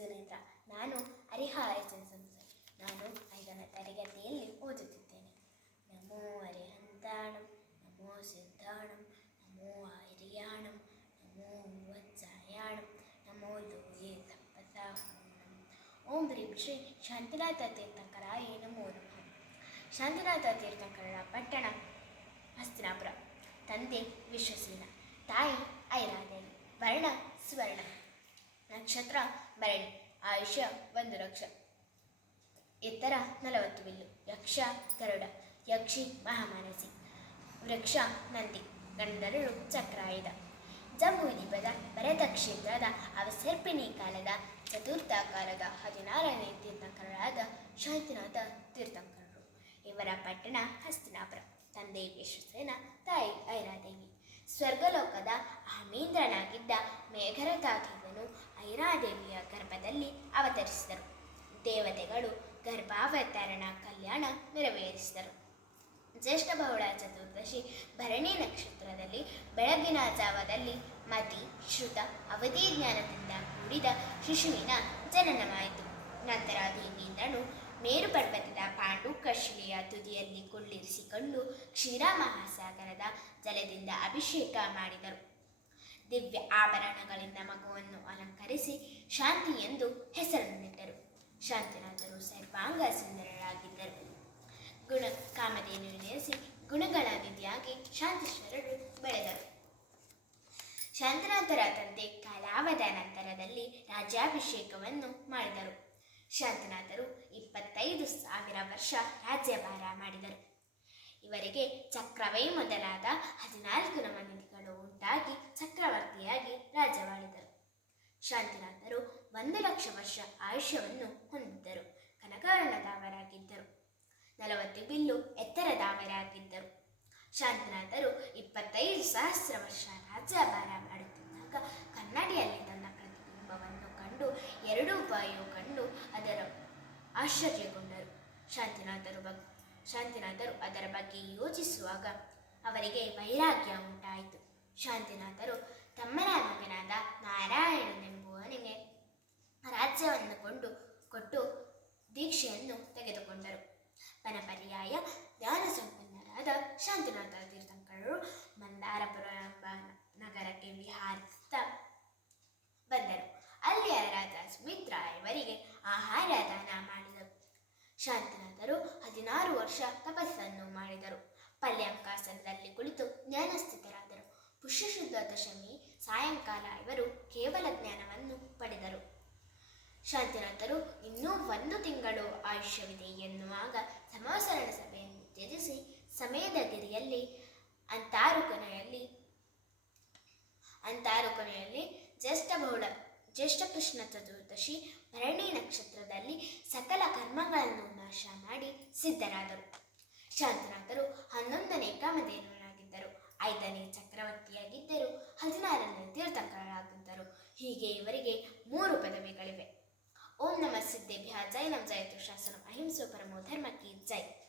ಸುರೇಂದ್ರ ನಾನು ಹರಿಹರ ಸಂಸ್ಥೆ ನಾನು ಐದನೇ ತರಗತಿಯಲ್ಲಿ ಓದುತ್ತಿದ್ದೇನೆ. ನಮೋ ಹರಿಹಂತಾಣಂ ನಮೋ ಸಿದ್ಧಾಣಂ, ನಮೋ ಹಿರಿಯಾಣಂ, ನಮೋ ವತ್ಸಾಯಾಣಂ ನಮೋ ಲೋಯೇ ತಪ್ಪಸಾಹಣಂ ಓಂ ಹ್ರೀಂ ಶ್ರೀ ಶಾಂತಿನಾಥ ತೀರ್ಥಂಕರಾಯ ನಮೋ ನಮಃ. ಶಾಂತಿನಾಥ ತೀರ್ಥಂಕರರ ಪಟ್ಟಣ ಹಸ್ತಿನಾಪುರ. ತಂದೆ ವಿಶ್ವಸೀನ, ತಾಯಿ ಐರಾದೇವಿ. ವರ್ಣ ಸುವರ್ಣ. ನಕ್ಷತ್ರ ಭರಣಿ ಆಯುಷ್ಯ, ಒಂದು ಲಕ್ಷ. ಎತ್ತರ, ನಲವತ್ತು ಬಿಲ್ಲು. ಯಕ್ಷ ಗರುಡ ಯಕ್ಷಿ, ಮಹಾಮಾನಸಿ. ವೃಕ್ಷ, ನಂದಿ. ಗಂಡರಳು, ಚಕ್ರಾಯುಧ. ಜಮ್ಮು ದೀಪದ ಭರತ ಕ್ಷೇತ್ರದ ಅವಸರ್ಪಿಣಿ ಕಾಲದ ಚತುರ್ಥ ಕಾಲದ ಹದಿನಾರನೇ ತೀರ್ಥಂಕರರಾದ ಶಾಂತಿನಾಥ ತೀರ್ಥಂಕರರು. ಇವರ ಪಟ್ಟಣ ಹಸ್ತಿನಾಪುರ. ತಂದೆ ವಿಶ್ವಸೇನ ತಾಯಿ ಐರಾದೇವಿ. ಸ್ವರ್ಗಲೋಕದ ಅಹಮೇಂದ್ರನಾಗಿದ್ದ ಮೇಘರಥಾದೇವನು ಐರಾದೇವಿಯ ಗರ್ಭದಲ್ಲಿ ಅವತರಿಸಿದರು. ದೇವತೆಗಳು ಗರ್ಭಾವತರಣ, ಕಲ್ಯಾಣ ನೆರವೇರಿಸಿದರು. ಜ್ಯೇಷ್ಠ ಬಹುಳ ಚತುರ್ದಶಿ ಭರಣಿ ನಕ್ಷತ್ರದಲ್ಲಿ ಬೆಳಗಿನ ಜಾವದಲ್ಲಿ ಮತಿ, ಶ್ರುತ, ಅವಧಿ ಜ್ಞಾನದಿಂದ ಕೂಡಿದ ಶಿಶುವಿನ ಜನನವಾಯಿತು. ನಂತರ ದೇವೇಂದ್ರನು ಮೇರು ಪರ್ವತದ ಪಾಂಡು ಕಶಿಲೆಯ ತುದಿಯಲ್ಲಿ ಕುಳ್ಳಿರಿಸಿಕೊಂಡು ಕ್ಷೀರ ಮಹಾಸಾಗರದ ಜಲದಿಂದ ಅಭಿಷೇಕ ಮಾಡಿದರು. ದಿವ್ಯ ಆಭರಣಗಳಿಂದ ಮಗುವನ್ನು ಅಲಂಕರಿಸಿ ಶಾಂತಿ ಎಂದು ಹೆಸರನ್ನಿಟ್ಟರು. ಶಾಂತಿನಾಥರು ಸರ್ವಾಂಗ ಸುಂದರರಾಗಿದ್ದರು. ಗುಣ ಕಾಮಧೇನು ನೆಲೆಸಿ ಗುಣಗಳ ನಿಧಿಯಾಗಿ ಶಾಂತೇಶ್ವರರು ಬೆಳೆದರು. ಶಾಂತನಾಥರ ತಂದೆ ಕಾಲಾವಧ ನಂತರದಲ್ಲಿ ರಾಜ್ಯಾಭಿಷೇಕವನ್ನು ಮಾಡಿದರು. ಶಾಂತನಾಥರು ಇಪ್ಪತ್ತೈದು ಸಾವಿರ ವರ್ಷ ರಾಜ್ಯಭಾರ ಮಾಡಿದರು. ಇವರಿಗೆ ಚಕ್ರವೇ ಮೊದಲಾದ ಹದಿನಾಲ್ಕು ನಮನಿಗಳು ಉಂಟಾಗಿ ಚಕ್ರವರ್ತಿಯಾಗಿ ರಾಜ್ಯವಾಳಿದರು. ಶಾಂತಿನಾಥರು ಒಂದು ಲಕ್ಷ ವರ್ಷ ಆಯುಷ್ಯವನ್ನು ಹೊಂದಿದ್ದರು. ಕನಕಾರಣದವರಾಗಿದ್ದರು ನಲವತ್ತು ಬಿಲ್ಲು ಎತ್ತರದವರಾಗಿದ್ದರು ಶಾಂತಿನಾಥರು ಇಪ್ಪತ್ತೈದು ಸಹಸ್ರ ವರ್ಷ ರಾಜ್ಯಭಾರ ಮಾಡುತ್ತಿದ್ದಾಗ ಕನ್ನಡಿಯಲ್ಲಿ ತನ್ನ ಪ್ರತಿಬಿಂಬವನ್ನು ಕಂಡು ಎರಡು ಬಾಯು ಕಂಡು ಅದರ ಆಶ್ಚರ್ಯಗೊಂಡರು. ಶಾಂತಿನಾಥರು ಬಗ್ ಶಾಂತಿನಾಥರು ಅದರ ಬಗ್ಗೆ ಯೋಚಿಸುವಾಗ ಅವರಿಗೆ ವೈರಾಗ್ಯ ಉಂಟಾಯಿತು. ಶಾಂತಿನಾಥರು ತಮ್ಮನ ಮಗನಾದ ನಾರಾಯಣನೆಂಬುವನಿಗೆ ರಾಜ್ಯವನ್ನು ಕೊಂಡು ಕೊಟ್ಟು ದೀಕ್ಷೆಯನ್ನು ತೆಗೆದುಕೊಂಡರು. ಪರಪರ್ಯಾಯ ಜ್ಞಾನ ಸಂಪನ್ನರಾದ ಶಾಂತಿನಾಥ ತೀರ್ಥಂಕರರು ಮಂದಾರಪುರ ಎಂಬ ನಗರಕ್ಕೆ ವಿಹಾರಿಸುತ್ತಾ ಬಂದರು. ಅಲ್ಲಿಯ ರಾಜ ಸುಮಿತ್ರ ಇವರಿಗೆ ಆಹಾರ ದಾನ ಮಾಡಿದರು. ಶಾಂತಿನಾಥರು ಹದಿನಾರು ವರ್ಷ ತಪಸ್ಸನ್ನು ಮಾಡಿದರು. ಪಲ್ಯಂಕಾಸನದಲ್ಲಿ ಕುಳಿತು ಜ್ಞಾನಸ್ಥಿತರಾದರು. ಪುಷ್ಯಶುದ್ಧ ದಶಮಿ, ಸಾಯಂಕಾಲ ಇವರು ಕೇವಲ ಜ್ಞಾನವನ್ನು ಪಡೆದರು. ಶಾಂತಿನಾಥರು ಇನ್ನೂ ಒಂದು ತಿಂಗಳು ಆಯುಷ್ಯವಿದೆ ಎನ್ನುವಾಗ ಸಮಾಸರಣ ಸಭೆಯನ್ನು ತ್ಯಜಿಸಿ ಸಮಯದ ಗಿರಿಯಲ್ಲಿ ಜ್ಯೇಷ್ಠ ಕೃಷ್ಣ ಚತುರ್ದಶಿ, ಭರಣಿ ನಕ್ಷತ್ರದಲ್ಲಿ ಸಕಲ ಕರ್ಮಗಳನ್ನು ನಾಶ ಮಾಡಿ ಸಿದ್ಧರಾದರು. ಶಾಂತನಾಥರು ಹನ್ನೊಂದನೇ ಕಾಮಧೇನುವನಾಗಿದ್ದರು. ಐದನೇ ಚಕ್ರವರ್ತಿಯಾಗಿದ್ದರು. ಹದಿನಾರನೇ ತೀರ್ಥಂಕರರಾಗಿದ್ದರು. ಹೀಗೆ ಇವರಿಗೆ ಮೂರು ಪದವಿಗಳಿವೆ. ಓಂ ನಮ ಸಿದ್ದೇಭ್ಯ, ಜೈ ನಮ್ ಜಯತು, ಶಾಸನ ಅಹಿಂಸೋ ಪರಮೋ ಧರ್ಮಕ್ಕೆ ಜೈ.